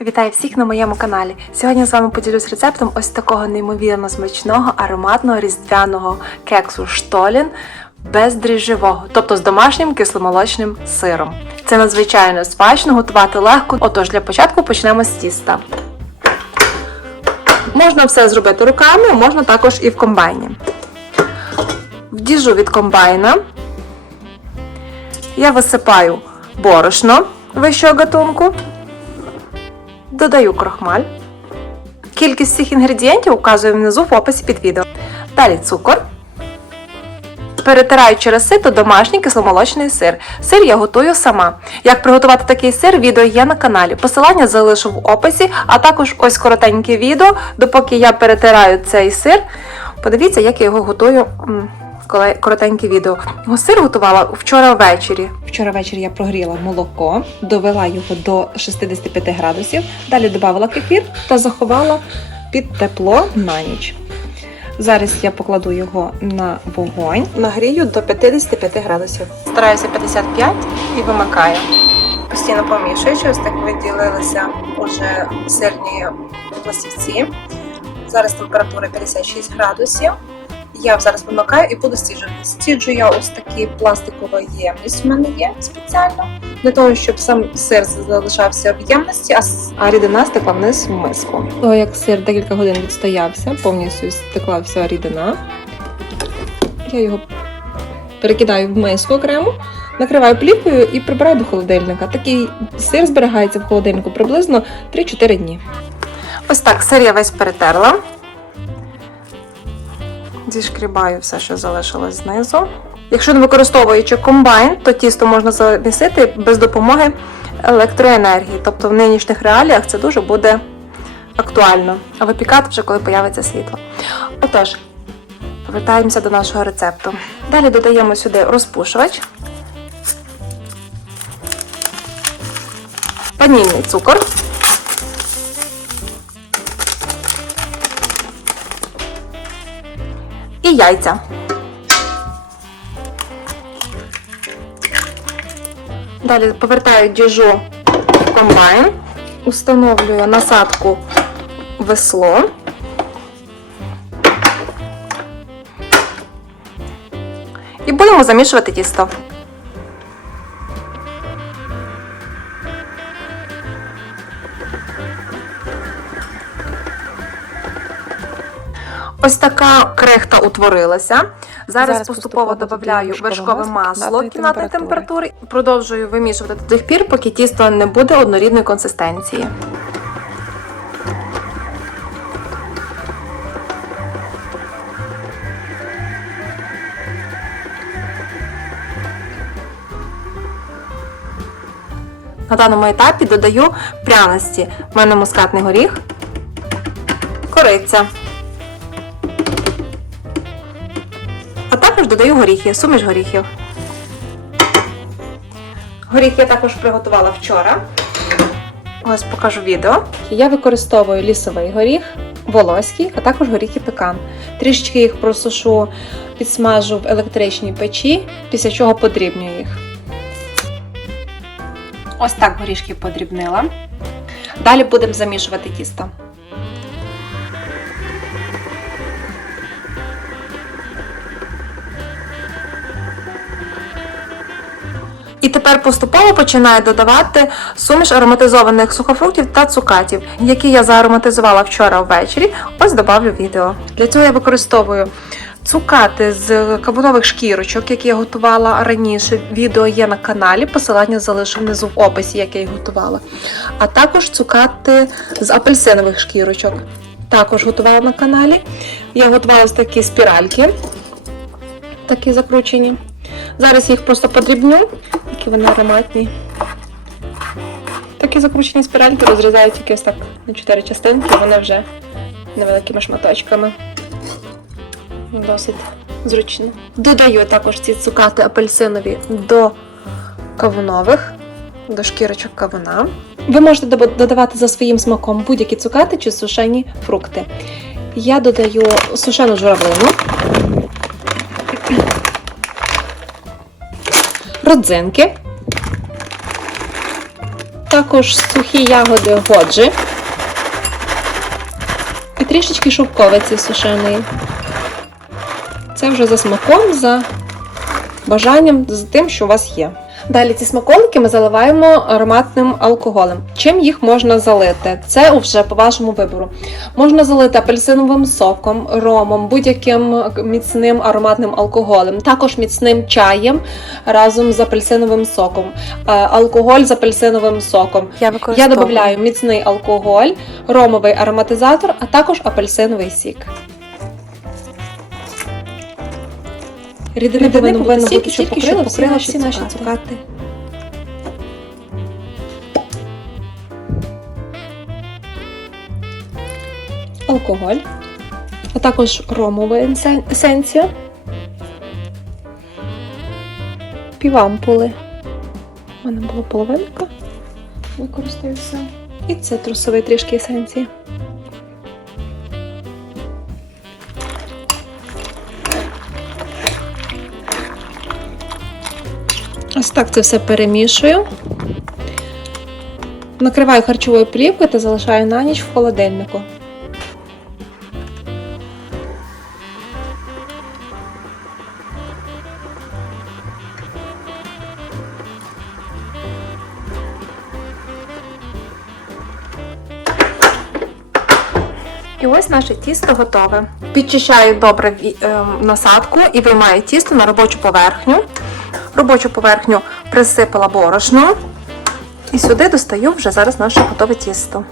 Вітаю всіх на моєму каналі. Сьогодні з вами поділюсь рецептом ось такого неймовірно смачного ароматного різдвяного кексу штолін бездріжджового, тобто з домашнім кисломолочним сиром. Це надзвичайно смачно, готувати легко. Отож, для початку почнемо з тіста. Можна все зробити руками, можна також і в комбайні. В діжу від комбайна я висипаю борошно вищого гатунку. Додаю крохмаль. Кількість всіх інгредієнтів указую внизу в описі під відео. Далі цукор. Перетираю через сито домашній кисломолочний сир. Сир я готую сама. Як приготувати такий сир, відео є на каналі. Посилання залишу в описі, а також ось коротеньке відео, допоки я перетираю цей сир. Подивіться, як я його готую. Коротеньке відео. Його сир готувала вчора ввечері. Вчора ввечері я прогріла молоко, довела його до 65 градусів, далі додавала кефір та заховала під тепло на ніч. Зараз я покладу його на вогонь, нагрію до 55 градусів. Стараюся 55 і вимикаю. Постійно помішуючи, ось так виділилися уже сирні пластівці. Зараз температура 56 градусів. Я зараз вимикаю і буду стіджувати. Стіджу я ось такі пластикова ємність в мене є спеціально, для того, щоб сам сир залишався в ємності, а, рідина стекла вниз в миску. Того як сир декілька годин відстоявся, повністю стекла вся рідина. Я його перекидаю в миску окремо, накриваю плівкою і прибираю до холодильника. Такий сир зберігається в холодильнику приблизно 3-4 дні. Ось так, сир я весь перетерла. Зішкрібаю все, що залишилось знизу. Якщо не використовуючи комбайн, то тісто можна замісити без допомоги електроенергії. Тобто в нинішніх реаліях це дуже буде актуально. А випікати вже коли появиться світло. Отож, повертаємося до нашого рецепту. Далі додаємо сюди розпушувач, ванільний цукор. І яйця. Далі повертаю діжу в комбайн, установлюю насадку весло. І будемо замішувати тісто. Ось така крихта утворилася. Зараз, Зараз поступово додаю вершкове масло кімнатної температури. температури. Продовжую вимішувати до тих пір, поки тісто не буде однорідної консистенції. На даному етапі додаю пряності. У мене мускатний горіх, кориця. Також додаю горіхи, суміш горіхів. Горіхи я також приготувала вчора. Ось покажу відео. Я використовую лісовий горіх, волоський, а також горіхи пекан. Трішечки їх просушу, підсмажу в електричній печі, після чого подрібнюю їх. Ось так горішки подрібнила. Далі будемо замішувати тісто. Тепер поступово починаю додавати суміш ароматизованих сухофруктів та цукатів, які я заароматизувала вчора ввечері. Ось добавлю відео. Для цього я використовую цукати з кавунових шкірочок, які я готувала раніше. Відео є на каналі, посилання залишу внизу в описі, як я їх готувала. А також цукати з апельсинових шкірочок. Також готувала на каналі. Я готувала ось такі спіральки, такі закручені. Зараз їх просто подрібню, які вони ароматні. Такі закручені спіральки розрізаю тільки ось так на 4 частинки, вони вже невеликими шматочками. Досить зручно. Додаю також ці цукати апельсинові до кавунових, до шкірочок кавуна. Ви можете додавати за своїм смаком будь-які цукати чи сушені фрукти. Я додаю сушену журавлину, родзинки також сухі ягоди годжі і трішечки шовковиці сушеної. Це вже за смаком, за бажанням, за тим, що у вас є. Далі ці смаколики ми заливаємо ароматним алкоголем. Чим їх можна залити? Це вже по вашому вибору. Можна залити апельсиновим соком, ромом, будь-яким міцним ароматним алкоголем, також міцним чаєм разом з апельсиновим соком, Е, алкоголь з апельсиновим соком. Я Я додаю міцний алкоголь, ромовий ароматизатор, а також апельсиновий сік. Рідини повинно бути стільки, щоб покрила всі наші цукати. Алкоголь, а також ромова есенція, півампули. У мене була половинка. Використаю все. І цитрусовий трішки есенції. Ось так це все перемішую. Накриваю харчовою плівкою та залишаю на ніч в холодильнику. І ось наше тісто готове. Підчищаю добре ем, насадку і виймаю тісто на робочу поверхню. Робочу поверхню присипала борошно. І сюди достаю вже зараз наше готове тісто.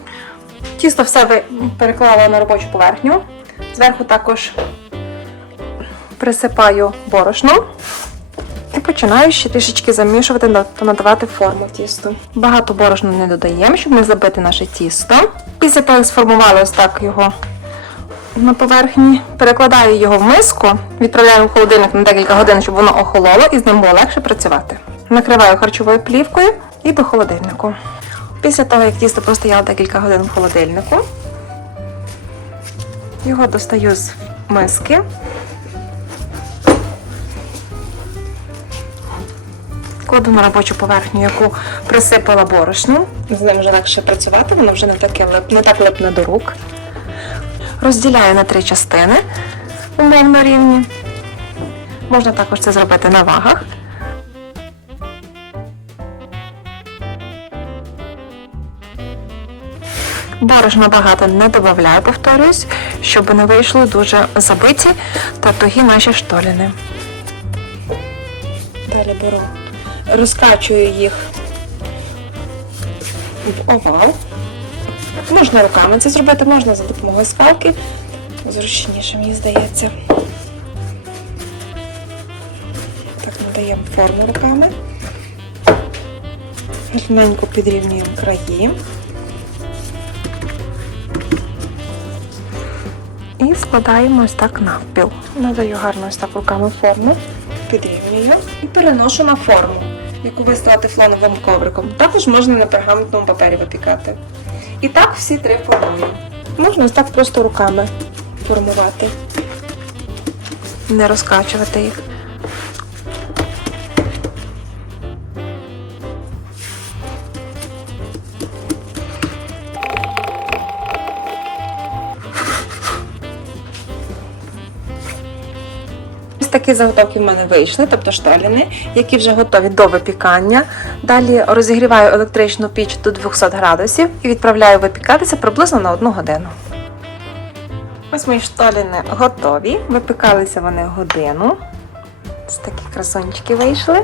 Тісто все переклала на робочу поверхню. Зверху також присипаю борошно. І починаю ще трішечки замішувати та надавати форму тісту. Багато борошна не додаємо, щоб не забити наше тісто. Після того, як сформували ось так його на поверхні, перекладаю його в миску, відправляю в холодильник на декілька годин, щоб воно охололо і з ним було легше працювати. Накриваю харчовою плівкою і до холодильнику. Після того, як тісто простояло декілька годин в холодильнику, його достаю з миски. Кладу на робочу поверхню, яку присипала борошном. З ним вже легше працювати, воно вже не, таке не так липне до рук. Розділяю на три частини умовно рівні. Можна також це зробити на вагах. Борошна багато не додаю, повторюсь, щоб не вийшли дуже забиті та тугі наші штоліни. Далі беру розкачую їх в овал. Можна руками це зробити, можна за допомогою скалки. Зручніше, мені здається. Так, надаємо форму руками. Гарненько підрівнюємо краї. І складаємо ось так навпіл. Надаю гарно ось так руками форму підрівнюю і переношу на форму, яку виставила тефлоновим ковриком. Також можна на пергаментному папері випікати. І так всі три формуємо. Можна так просто руками формувати. Не розкачувати їх. Такі заготовки в мене вийшли, тобто шталіни, які вже готові до випікання. Далі розігріваю електричну піч до 200 градусів і відправляю випікатися приблизно на 1 годину. Ось мої шталіни готові. Випікалися вони годину. Ось такі красунчики вийшли.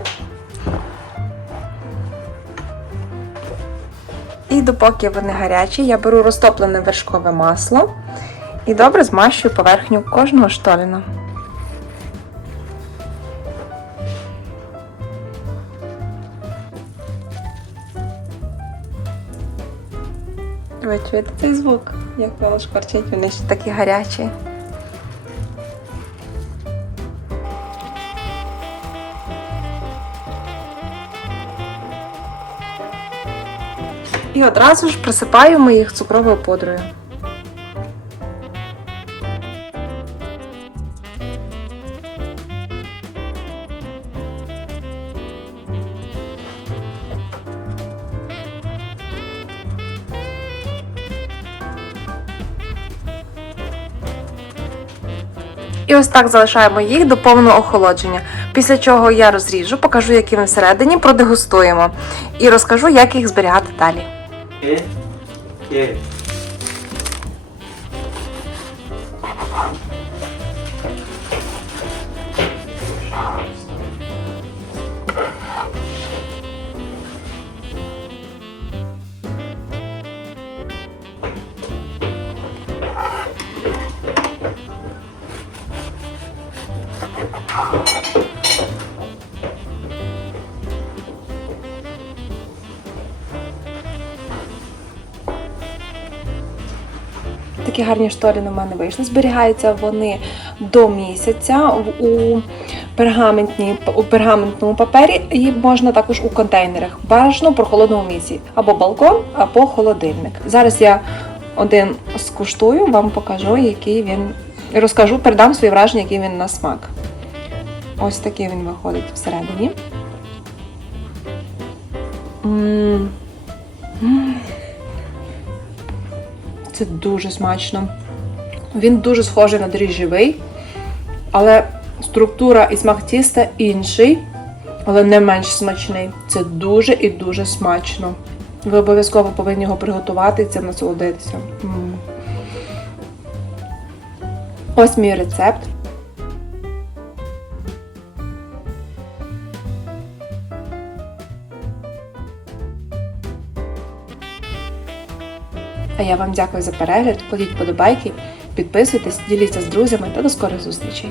І допоки вони гарячі, я беру розтоплене вершкове масло і добре змащую поверхню кожного штоліна. Ви чуєте цей звук? Як воно шкварчить, вони ще такі гарячі. І одразу ж присипаємо їх цукровою пудрою. І ось так залишаємо їх до повного охолодження. Після чого я розріжу, покажу, які ми всередині, продегустуємо і розкажу, як їх зберігати далі. Такі гарні шторі на мене вийшли. Зберігаються вони до місяця у, у пергаментному папері і можна також у контейнерах. Бажано в прохолодному місці. Або балкон, або холодильник. Зараз я один скуштую, вам покажу, який він. Розкажу, передам свої враження, який він на смак. Ось такий він виходить всередині. М. М. Це дуже смачно. Він дуже схожий на дріжджовий, але структура і смак тіста інший, але не менш смачний. Це дуже і дуже смачно. Ви обов'язково повинні його приготувати і цим насолодитися. М. Ось мій рецепт. А я вам дякую за перегляд. Кладіть подобайки, підписуйтесь, діліться з друзями та до скорих зустрічей.